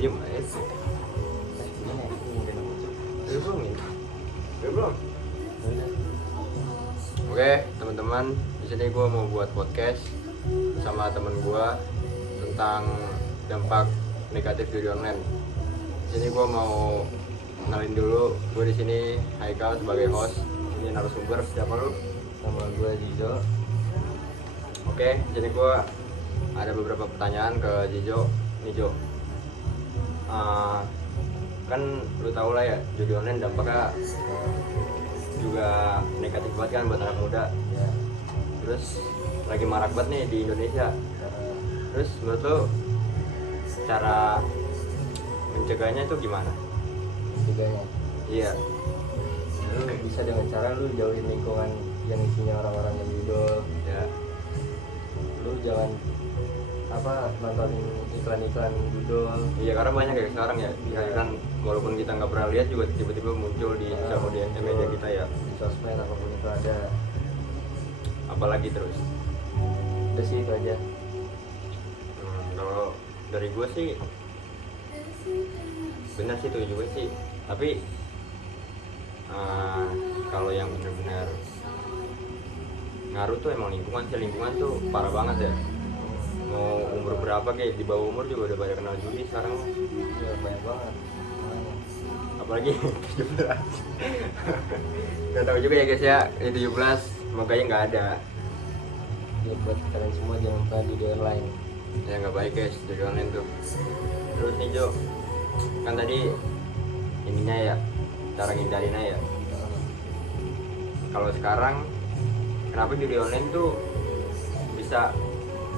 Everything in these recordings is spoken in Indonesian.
Diem aja. Belum. Oke, teman-teman, di sini gue mau buat podcast sama teman gue tentang dampak negatif judi online. Di sini gue mau kenalin dulu, gue di sini Haikal sebagai host. Ini narasumber, siapa lu? Nama gue Jijo. Oke, jadi gue ada beberapa pertanyaan ke Jijo. Nih Jo, kan lu tau lah ya, judi online dampaknya juga negatif banget kan buat anak muda. Ya. Terus lagi marak banget nih di Indonesia. Terus menurut lu cara mencegahnya itu gimana? Tiganya. Iya. Lu bisa dengan cara lu jauhin lingkungan yang isinya orang-orang yang judul. Ya. Lu jangan nontonin iklan-iklan judul. Iya, karena banyak kayak sekarang ya, kan walaupun kita nggak pernah lihat juga tiba-tiba muncul di sosial media kita ya. Di sosmed apapun itu ada. Apalagi terus. Udah sih itu aja. Kalau dari gue sih benar sih itu juga sih. Tapi kalau yang benar-benar ngaruh tuh emang lingkungan tuh parah banget ya. Mau umur berapa kayak di bawah umur juga udah banyak kenal judi sekarang. Ya banyak banget. Apalagi 17. Gak tahu juga ya guys ya, ini 17 makanya nggak ada. Ya buat kalian semua jangan pernah judi online. Ya nggak baik guys judi online tuh. Terus nih Jo, kan tadi ininya ya cara ngindarinnya ya. Kalau sekarang kenapa judi online tuh bisa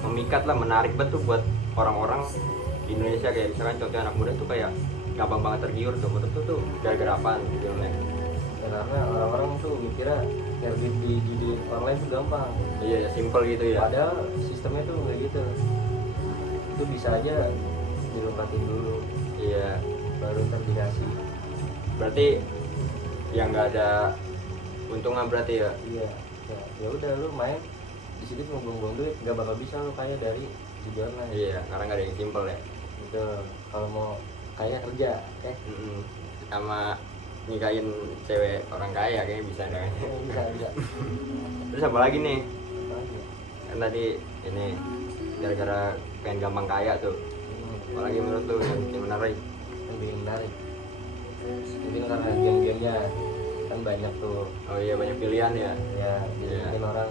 memikat lah, menarik banget tuh buat orang-orang di Indonesia, kayak misalkan contohnya anak muda tuh kayak gampang banget tergiur tuh. Menurut tuh gara-gara apaan judi online? Ya, karena orang-orang tuh mikirnya ngerbit di judi online tuh gampang. Iya ya, simple gitu ya. Padahal sistemnya tuh nggak gitu. Itu bisa aja dilompatin dulu, Iya. baru ntar dikasih. Berarti yang nggak ada untungan berarti ya. Iya. Ya udah lu main di situ cuma buang-buang duit, nggak bakal bisa lu kaya dari judi online. Iya, karena nggak ada yang simple ya. Gitu. Kalau mau kaya kerja, Sama nikahin cewek orang kaya kayaknya bisa deh. Bisa. Terus apa lagi nih? Apa lagi? Kan tadi ini gara-gara pengen gampang kaya tuh. Apalagi menurut lu yang menarik? Yang bikin menarik. Mungkin karena game-gamenya kan banyak tuh. Oh iya, banyak pilihan ya. Ya, jadi Iya. mungkin orang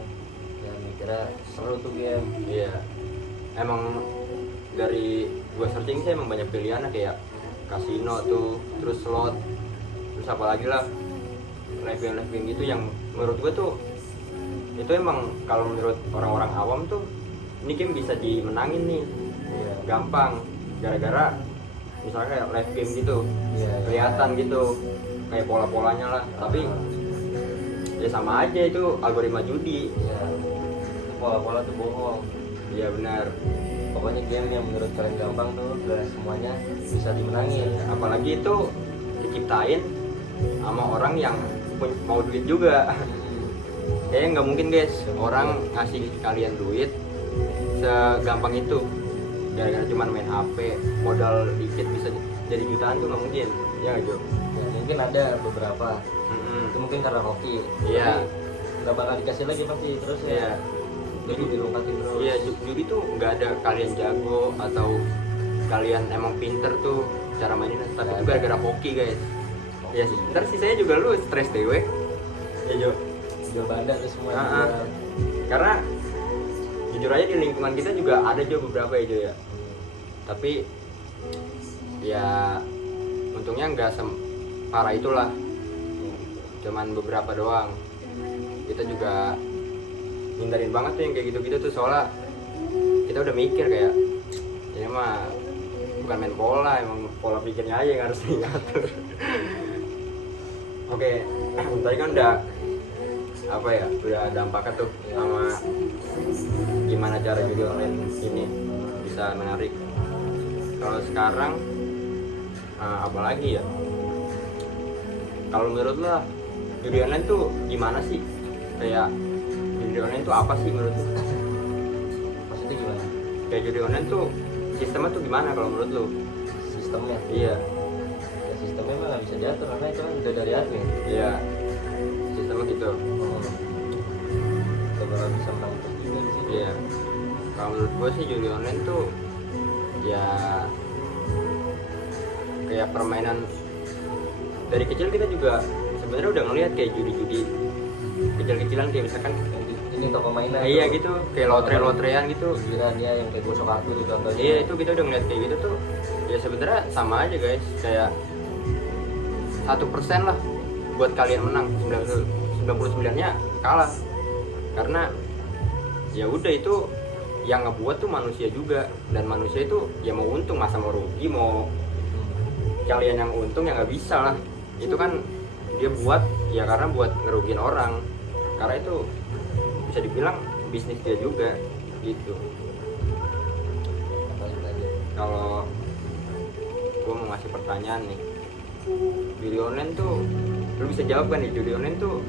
yang mikirnya seru tuh game. Iya. Emang dari gua searching sih emang banyak pilihannya, kayak kasino tuh, terus slot, terus apa lagi lah, live game gitu yang menurut gua tuh itu emang kalau menurut orang-orang awam tuh ini game bisa dimenangin nih Iya. gampang, gara-gara misalnya kayak live game gitu Iya. kelihatan gitu kayak pola-polanya lah, tapi ya sama aja itu algoritma judi. Iya. Pola-pola tuh bohong. Iya benar. Pokoknya game yang menurut kalian gampang tuh gak semuanya bisa dimenangin. Apalagi itu diciptain sama orang yang mau duit juga. Kayaknya nggak mungkin guys orang ngasih kalian duit segampang itu gara-gara cuma main HP, modal dikit bisa jadi jutaan tuh nggak mungkin ya nggak Jo? Ya, mungkin ada beberapa. Itu mungkin karena hoki. Iya. Tapi gak bakal dikasih lagi pasti terus ya. Iya. Jadi dilompatin terus. Iya, judi tuh nggak ada kalian jago atau kalian emang pinter tuh cara mainnya, tapi itu gara-gara hoki guys. Ya sih, ntar sisanya juga lu stres dewe ya Jo. Jual bandar tuh semua. Karena jujur aja di lingkungan kita juga ada Jo beberapa ya Jo ya. Tapi ya untungnya nggak parah itulah, cuman beberapa doang. Kita juga hindarin banget tuh yang kayak gitu-gitu tuh, soalnya kita udah mikir kayak ini mah bukan main bola, emang pola pikirnya aja yang harus diatur. Oke, tadi kan udah udah dampaknya tuh sama gimana cara judi online ini bisa menarik. Kalau sekarang apa lagi ya? Kalau menurut lo judi online tuh gimana sih? Kayak judi online tuh apa sih menurut lo? Maksudnya gimana? Kayak judi online tuh sistemnya tuh gimana kalau menurut lo? sistemnya. Iya. Ya, sistemnya mah nggak bisa diatur karena itu kan udah dari admin. Iya, sistemnya gitu. Kita bakal bisa menang terus juga di sini. Iya, kalau menurut gue sih judi online tuh ya kayak permainan. Dari kecil kita juga sebenarnya udah ngelihat kayak judi-judi kecil-kecilan, kayak misalkan Ini toko mainan. iya gitu, kayak lotre-lotrean gitu. Pikirannya yang kayak gosok kartu tuh contohnya. Iya, itu kita udah ngeliat kayak gitu tuh. Ya sebenarnya sama aja guys, kayak 1% lah buat kalian menang, 99-nya kalah. Karena ya udah, itu yang ngebuat tuh manusia juga, dan manusia itu ya mau untung, masa mau rugi, mau kalian yang untung ya nggak bisa lah. Itu kan dia buat ya karena buat ngerugiin orang, karena itu bisa dibilang bisnis dia juga gitu. Balik lagi. Kalau gue mau ngasih pertanyaan nih, judi online tuh lu bisa jawab kan nih, judi online tuh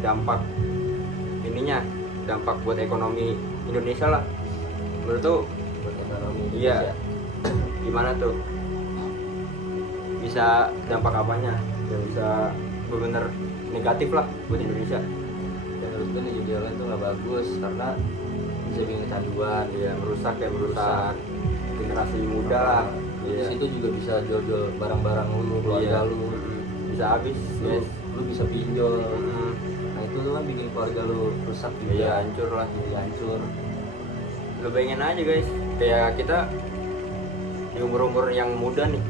dampak ininya, dampak buat ekonomi Indonesia lah menurut tuh Buat ekonomi iya Indonesia. gimana tuh, bisa dampak apanya yang bisa benar-benar negatif lah buat Indonesia? Dan menurut gue nih judi online tuh nggak bagus karena bisa bikin kecanduan. Iya, merusak generasi muda lah. Di Iya, situ juga bisa jual-jual barang-barang lu, keluarga Iya. lu. bisa habis Lu, guys. lu bisa pinjol. Hmm, Nah itu tuh kan bikin keluarga lu rusak juga. iya, hancur lah. Jadi hancur. Lo bayangin aja guys, kayak kita di umur-umur yang muda nih,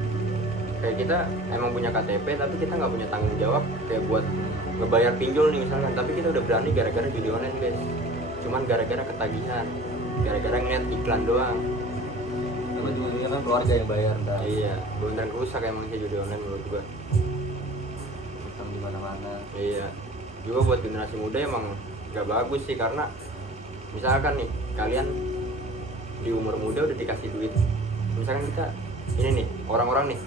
kayak kita emang punya KTP tapi kita nggak punya tanggung jawab kayak buat ngebayar pinjol nih misalkan, tapi kita udah berani gara-gara judi online guys, cuman gara-gara ketagihan, gara-gara ngeliat iklan doang. Tapi ujungnya kan keluarga yang bayar ntar. Iya, beneran rusak emang sih judi online menurut gua. Utang di mana-mana. Iya, juga buat generasi muda emang nggak bagus sih, karena misalkan nih kalian di umur muda udah dikasih duit, misalkan kita ini nih orang-orang nih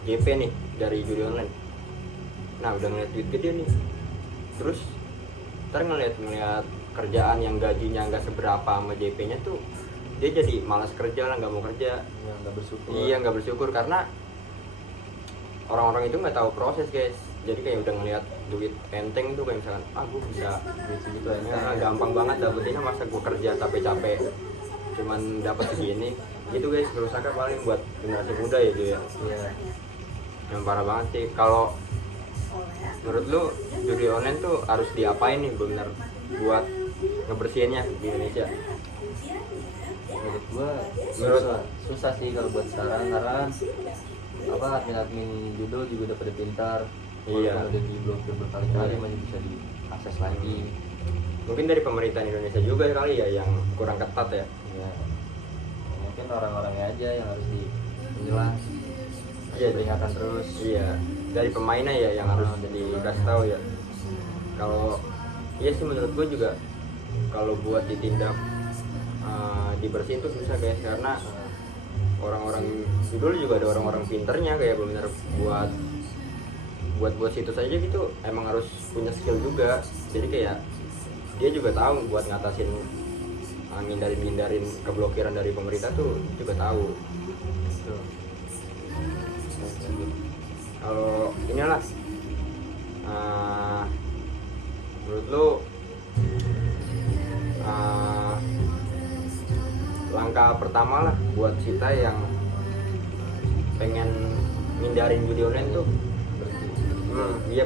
GP nih dari judi online, nah udah ngeliat duit gede nih, terus ntar ngeliat kerjaan yang gajinya nggak seberapa sama JP-nya tuh, dia jadi malas kerja lah, nggak mau kerja. Yang nggak bersyukur. Iya, nggak bersyukur karena orang-orang itu nggak tahu proses guys. Jadi kayak udah ngeliat duit enteng tuh, kayak misalkan gue bisa Duit segitu aja. ya, gampang banget dapetinnya, masa gue kerja capek-capek cuman dapat segini gitu guys. Kerusaknya paling buat generasi muda ya dia ya, Iya. yang parah banget sih. Kalau menurut lu judi online tuh harus diapain nih bener buat ngebersihinnya di Indonesia? Menurut gua susah sih kalau buat sekarang karena apa admin judul juga udah pada pintar. Iya. Walaupun udah diblokir berkali-kali masih bisa diakses lagi. Mungkin dari pemerintahan Indonesia juga kali ya yang kurang ketat ya. Ya. Mungkin orang-orangnya aja yang harus dijelas. Iya, Peringatan terus. Iya, dari pemainnya ya yang harus dikasih tahu ya. Kalau iya sih menurut gue juga, kalau buat ditindak dibersihin tuh susah guys, karena orang-orang judul juga ada orang-orang pinternya kayak benar buat situs aja gitu, emang harus punya skill juga. Jadi kayak dia juga tahu buat ngatasin ngindarin keblokiran dari pemerintah tuh juga tahu. Tuh. Kalau inilah menurut lu langkah pertama lah buat kita yang pengen ngindarin judi online tuh iya,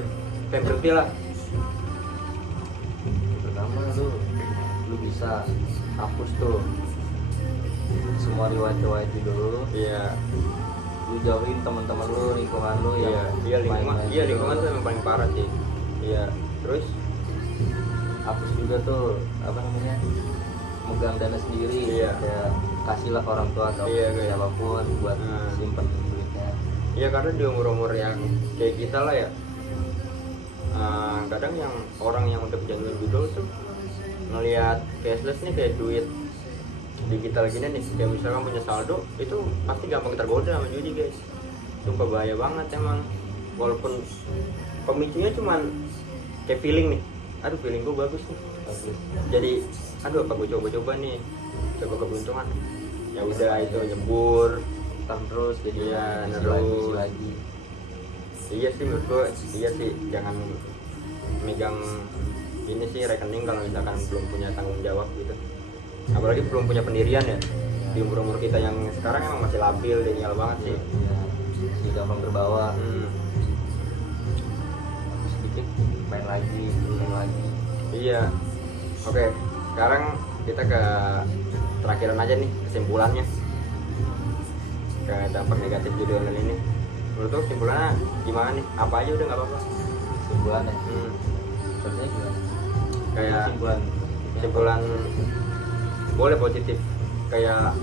pengen berhenti lah. Pertama lu bisa hapus tuh semua riwayat judul. Iya, Lu jauhin teman-teman lu, lingkungan lu yang lingkungan tuh yang paling parah sih. Iya, terus hapus juga tuh apa namanya, megang dana sendiri. Iya. Kayak kasihlah ke orang tua atau Iya, kayak. siapapun buat simpen duitnya. ya karena di umur yang kayak kita lah ya, kadang yang orang yang udah kecanduan judul tuh ngelihat cashless nih kayak duit digital gini nih, kayak misalkan punya saldo itu pasti gampang tergoda sama judi guys. Itu bahaya banget emang, walaupun pemicunya cuman kayak feeling nih, aduh feeling gue bagus nih, jadi aduh apa gue coba-coba nih, coba keberuntungan, ya udah itu nyebur start terus jadi Iya, isi terus. lagi isi lagi. Iya sih menurut gue, iya sih jangan megang ini sih rekening kalau misalkan belum punya tanggung jawab gitu. Apalagi belum punya pendirian ya. Di umur kita yang sekarang emang masih labil, denial banget sih. Iya, si gampang terbawa. Hmm, Sedikit main lagi. iya. Oke, sekarang kita ke terakhiran aja nih kesimpulannya. Ke dampak negatif judi online ini. Menurut lu kesimpulannya gimana nih? Apa aja udah nggak apa-apa. Kesimpulan ya. Hmm, Sebenarnya gimana? kayak Kesimpulan. boleh positif kayak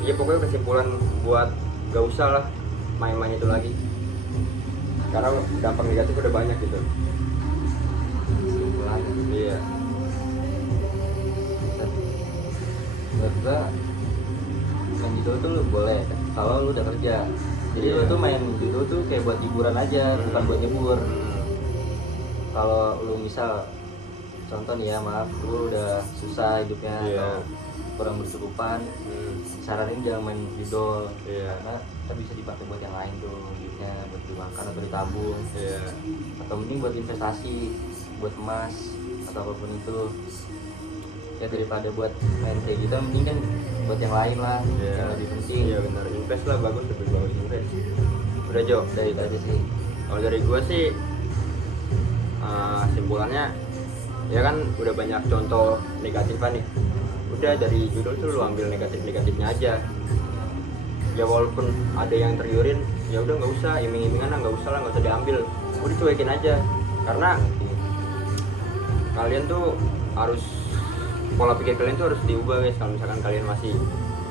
iya pokoknya kesimpulan buat gak usah lah main-main itu lagi karena dampak negatif udah banyak gitu. Kesimpulan. Iya. Menurut gua main judo tuh lu boleh kalau lu udah kerja. Jadi lu Iya. tuh main judo tuh kayak buat hiburan aja, bukan buat nyebur. Kalau lu misal contoh nih ya, maaf lu udah susah hidupnya Iya. atau kurang berkecukupan, saranin jangan main judo. Iya. Karena kita bisa dipakai buat yang lain tuh, duitnya buat dimakan atau ditabung, Iya. atau mending buat investasi, buat emas atau apapun itu. Ya daripada buat main kayak gitu, mending kan buat yang lain lah, Iya. yang lebih penting. Iya benar, invest lah, bagus, lebih bagus invest. Udah Jo, Dari itu aja sih. kalau dari gua sih simpulannya ya kan udah banyak contoh negatifan nih. Udah dari judul tuh lu ambil negatifnya aja. Ya walaupun ada yang tergiurin, ya udah nggak usah, iming-imingan lah nggak usah diambil. Udah cuekin aja. Karena kalian tuh harus pola pikir kalian tuh harus diubah guys kalau misalkan kalian masih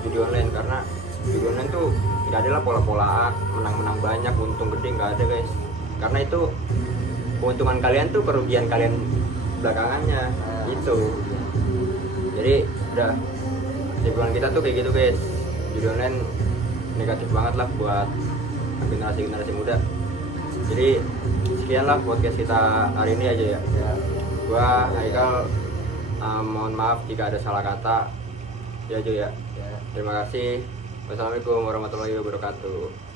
judi online, karena judi online tuh nggak ada lah pola-pola menang-menang banyak untung gede, nggak ada guys. Karena itu keuntungan kalian tuh kerugian kalian belakangannya itu. Jadi udah kesimpulan kita tuh kayak gitu guys, judi online negatif banget lah buat generasi muda. Jadi sekian lah podcast kita hari ini aja ya. Ya, Gua Haikal, mohon maaf jika ada salah kata ya Jo ya. ya. Terima kasih. Wassalamualaikum warahmatullahi wabarakatuh.